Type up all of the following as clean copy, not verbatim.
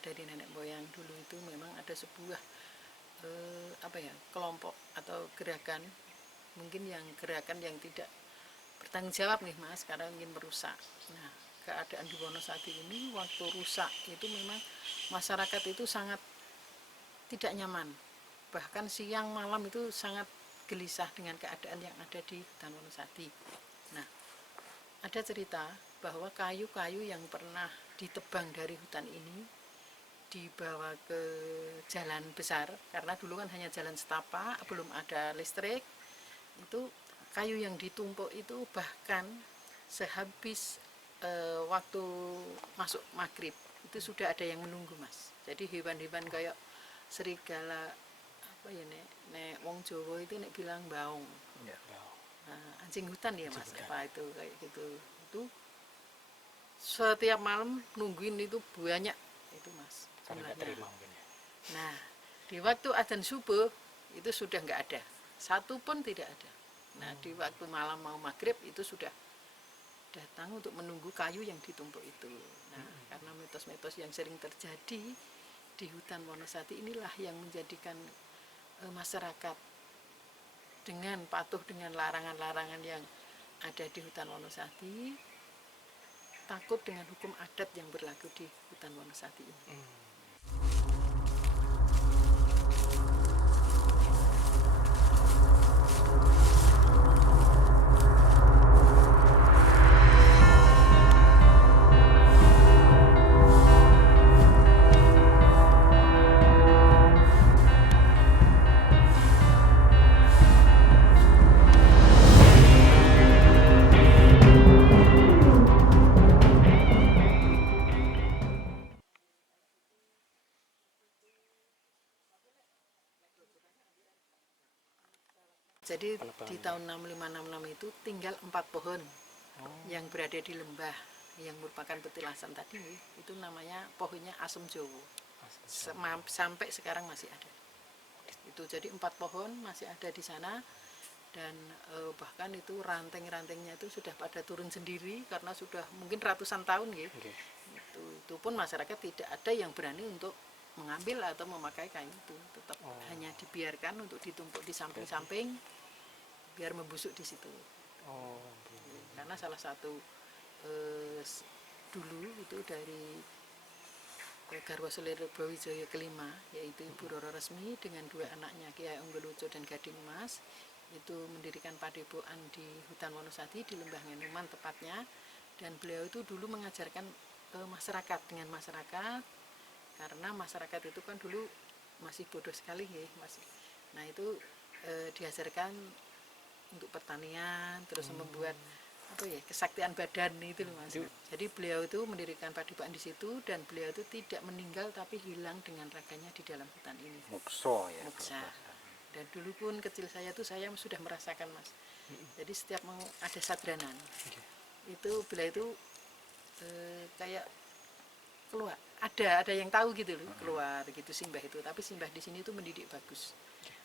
dari nenek moyang dulu itu memang ada sebuah kelompok atau gerakan, mungkin gerakan yang tidak bertanggung jawab nih Mas, karena ingin merusak. Nah, keadaan di Wonosati ini waktu rusak itu memang masyarakat itu sangat tidak nyaman, bahkan siang malam itu sangat gelisah dengan keadaan yang ada di hutan Wonosati. Nah, ada cerita bahwa kayu-kayu yang pernah ditebang dari hutan ini dibawa ke jalan besar, karena dulu kan hanya jalan setapak, belum ada listrik. Itu kayu yang ditumpuk itu bahkan sehabis waktu masuk maghrib itu sudah ada yang menunggu Mas. Jadi hewan-hewan kayak serigala nek wong Jawa itu nek bilang baung. Nah, anjing hutan ya Mas, apa itu kayak gitu. Itu setiap malam nungguin itu banyak itu Mas. Nah, di waktu adzan subuh itu sudah nggak ada, satu pun tidak ada. Nah, di waktu malam mau maghrib itu sudah datang untuk menunggu kayu yang ditumpuk itu. Nah, karena mitos-mitos yang sering terjadi di hutan Wonosati inilah yang menjadikan masyarakat dengan patuh dengan larangan-larangan yang ada di hutan Wonosati, takut dengan hukum adat yang berlaku di hutan Wonosati ini. Jadi di tahun 6566 itu tinggal 4 pohon yang berada di lembah yang merupakan petilasan tadi, itu namanya pohonnya Asem Jowo. Sampai sekarang masih ada. Itu jadi 4 pohon masih ada di sana, dan bahkan itu ranting-rantingnya itu sudah pada turun sendiri karena sudah mungkin ratusan tahun gitu. Itu pun masyarakat tidak ada yang berani untuk mengambil atau memakai kain itu, tetap hanya dibiarkan untuk ditumpuk di samping-samping biar membusuk di situ. Karena salah satu dulu itu dari Garwa Sulir Brawijaya kelima, yaitu Ibu Roro Resmi dengan 2 anaknya Kiai Onggeluco dan Gading Mas, itu mendirikan padepokan di hutan Wonosati di Lembah Ngenuman tepatnya, dan beliau itu dulu mengajarkan masyarakat dengan masyarakat, karena masyarakat itu kan dulu masih bodoh sekali ya masih. Nah itu diajarkan untuk pertanian, terus membuat kesaktian badan itu loh Mas. Jadi beliau itu mendirikan padepokan di situ, dan beliau itu tidak meninggal tapi hilang dengan raganya di dalam hutan ini. Mukso ya. Muksa. Dan dulu pun kecil saya sudah merasakan Mas. Jadi setiap mau ada sadranan, itu beliau itu kayak keluar. Ada yang tahu gitu loh, keluar gitu simbah itu. Tapi simbah di sini itu mendidik bagus.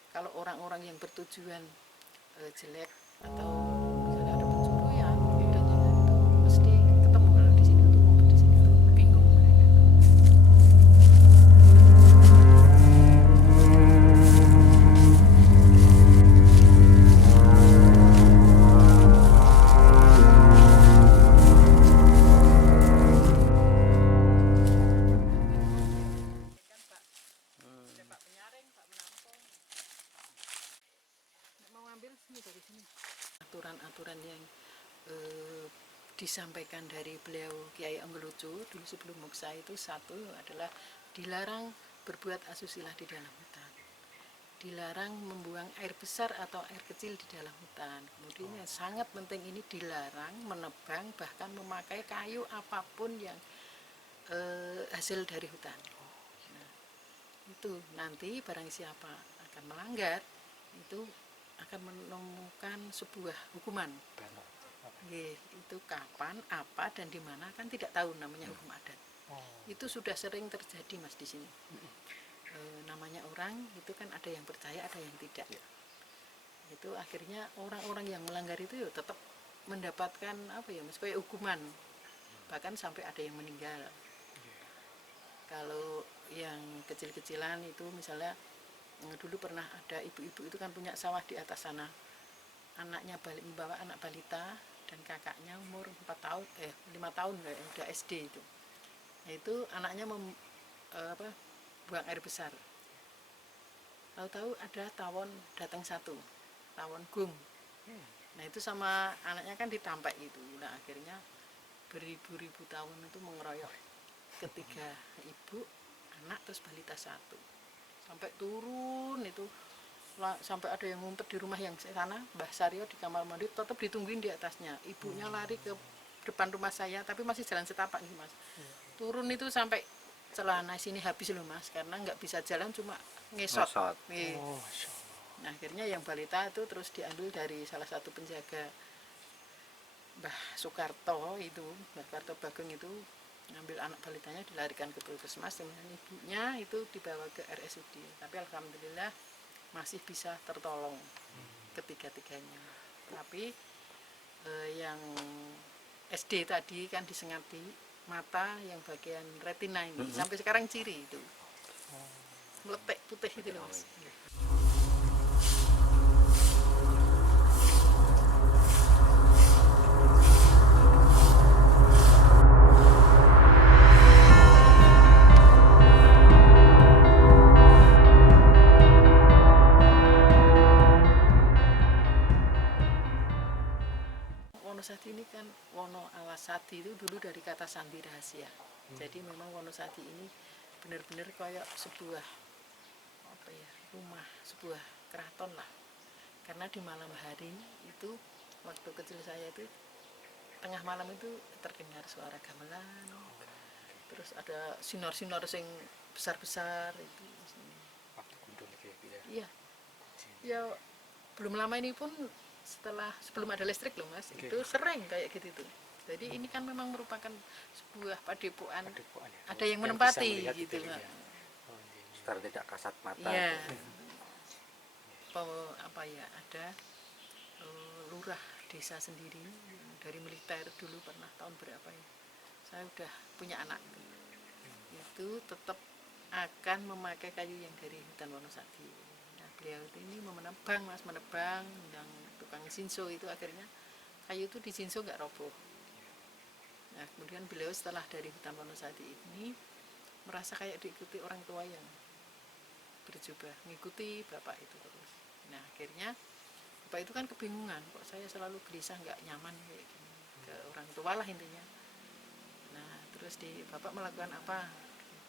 Kalau orang-orang yang bertujuan jelek atau misalnya ada pencurian dan itu mesti ketemu kalau di sini untuk ngumpet di sini tuh bingung mereka. Pak penyaring, Pak menampung. Mau ngambil sini dari sini. Aturan-aturan yang disampaikan dari beliau Kiai Onggeluco dulu sebelum Muksa itu, satu adalah dilarang berbuat asusila di dalam hutan, dilarang membuang air besar atau air kecil di dalam hutan. Kemudian yang sangat penting ini dilarang menebang bahkan memakai kayu apapun yang hasil dari hutan. Nah, itu nanti barang siapa akan melanggar itu akan menemukan sebuah hukuman. Itu kapan, apa, dan di mana kan tidak tahu, namanya hukum adat. Itu sudah sering terjadi Mas di sini. Namanya orang itu kan ada yang percaya, ada yang tidak. Itu akhirnya orang-orang yang melanggar itu ya tetap mendapatkan Mas, kayak hukuman. Bahkan sampai ada yang meninggal. Kalau yang kecil-kecilan itu misalnya dulu pernah ada ibu-ibu itu kan punya sawah di atas sana, anaknya membawa anak balita dan kakaknya umur 5 tahun udah SD itu. Nah, itu anaknya buang air besar. Tahu-tahu ada tawon datang satu, tawon gung. Nah itu sama anaknya kan ditampek itu. Nah akhirnya beribu-ribu tahun itu mengeroyok ketiga ibu, anak terus balita satu. Sampai turun itu, sampai ada yang ngumpet di rumah yang sana, Mbah Saryo di kamar mandi tetap ditungguin di atasnya. Ibunya lari ke depan rumah saya, tapi masih jalan setapak nih Mas. Turun itu sampai celana sini habis loh Mas, karena nggak bisa jalan, cuma ngesot. Nah akhirnya yang balita itu terus diambil dari salah satu penjaga Mbah Soekarto itu, Mbah Soekarto Bagong itu, ngambil anak balitanya dilarikan ke puskesmas, kemudian ibunya itu dibawa ke RSUD. Tapi alhamdulillah masih bisa tertolong ketiga-tiganya. Tapi yang SD tadi kan disengati mata yang bagian retina ini, sampai sekarang ciri itu meletek putih itu loh Mas. Wonosadi ini kan Wono Alasadi itu dulu dari kata Sandi Rahasia. Jadi memang Wonosadi ini benar-benar kayak sebuah rumah, sebuah keraton lah. Karena di malam hari itu waktu kecil saya itu tengah malam itu terdengar suara gamelan. Terus ada sinar-sinar sing besar-besar itu. Iya. Ya belum lama ini pun sebelum ada listrik loh Mas, itu sering kayak gitu tuh. Jadi ini kan memang merupakan sebuah padepokan, ada yang menempati gitu kan. Secara tidak kasat mata. Iya. Ada lurah desa sendiri dari militer dulu pernah tahun berapa ya. Saya udah punya anak. Itu tetap akan memakai kayu yang dari hutan Wonosadi. Nah, beliau ini menebang Mas, menebang yang tukang sinso itu, akhirnya kayu itu di sinso nggak roboh. Nah kemudian beliau setelah dari hutan Wonosadi ini merasa kayak diikuti orang tua yang berjubah, mengikuti bapak itu terus. Nah akhirnya bapak itu kan kebingungan, kok saya selalu gelisah nggak nyaman kayak gini, ke orang tua lah intinya. Nah terus bapak melakukan apa?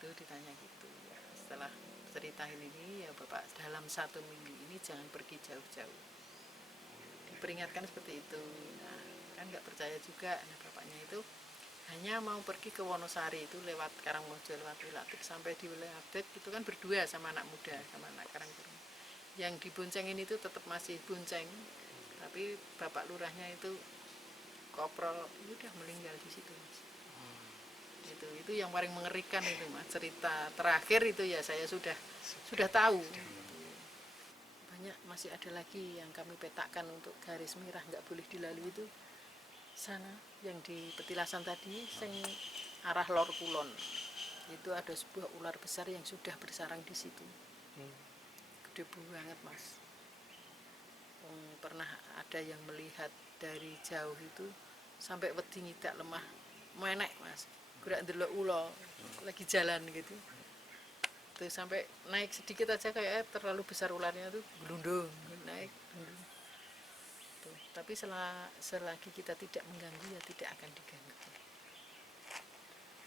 Itu ditanya gitu. Ya, setelah ceritain ini ya bapak dalam 1 minggu ini jangan pergi jauh-jauh. Diperingatkan seperti itu. Nah kan nggak percaya juga. Nah bapaknya itu hanya mau pergi ke Wonosari itu lewat Karangmojo, lewat Wilatik, sampai di Wilatik itu kan berdua sama anak muda, sama anak Karangturun. Yang diboncengin itu tetap masih bonceng, tapi bapak lurahnya itu koprol udah meninggal di situ Mas. Itu yang paling mengerikan itu Mas, cerita terakhir itu ya saya sudah tahu. Banyak masih ada lagi yang kami petakan untuk garis merah nggak boleh dilalui itu sana yang di petilasan tadi sing arah lor kulon itu ada sebuah ular besar yang sudah bersarang di situ. Gede banget Mas. Pernah ada yang melihat dari jauh itu sampai wedi ngidak lemah menek Mas, gerak ndelok ulo lagi jalan gitu tuh, sampai naik sedikit aja kayak terlalu besar ularnya tuh gelundung naik gelundung. Tapi selagi kita tidak mengganggu ya tidak akan diganggu.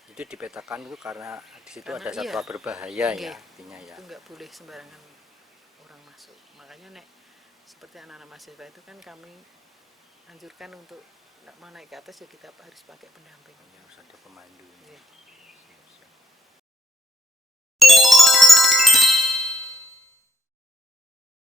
Itu dipetakan itu karena di situ ada satwa berbahaya ya, artinya ya. Itu nggak boleh sembarangan orang masuk. Makanya seperti anak-anak mahasiswa itu kan kami anjurkan untuk nggak mau naik ke atas ya kita harus pakai pendamping. Harus ada pemandu. Ya.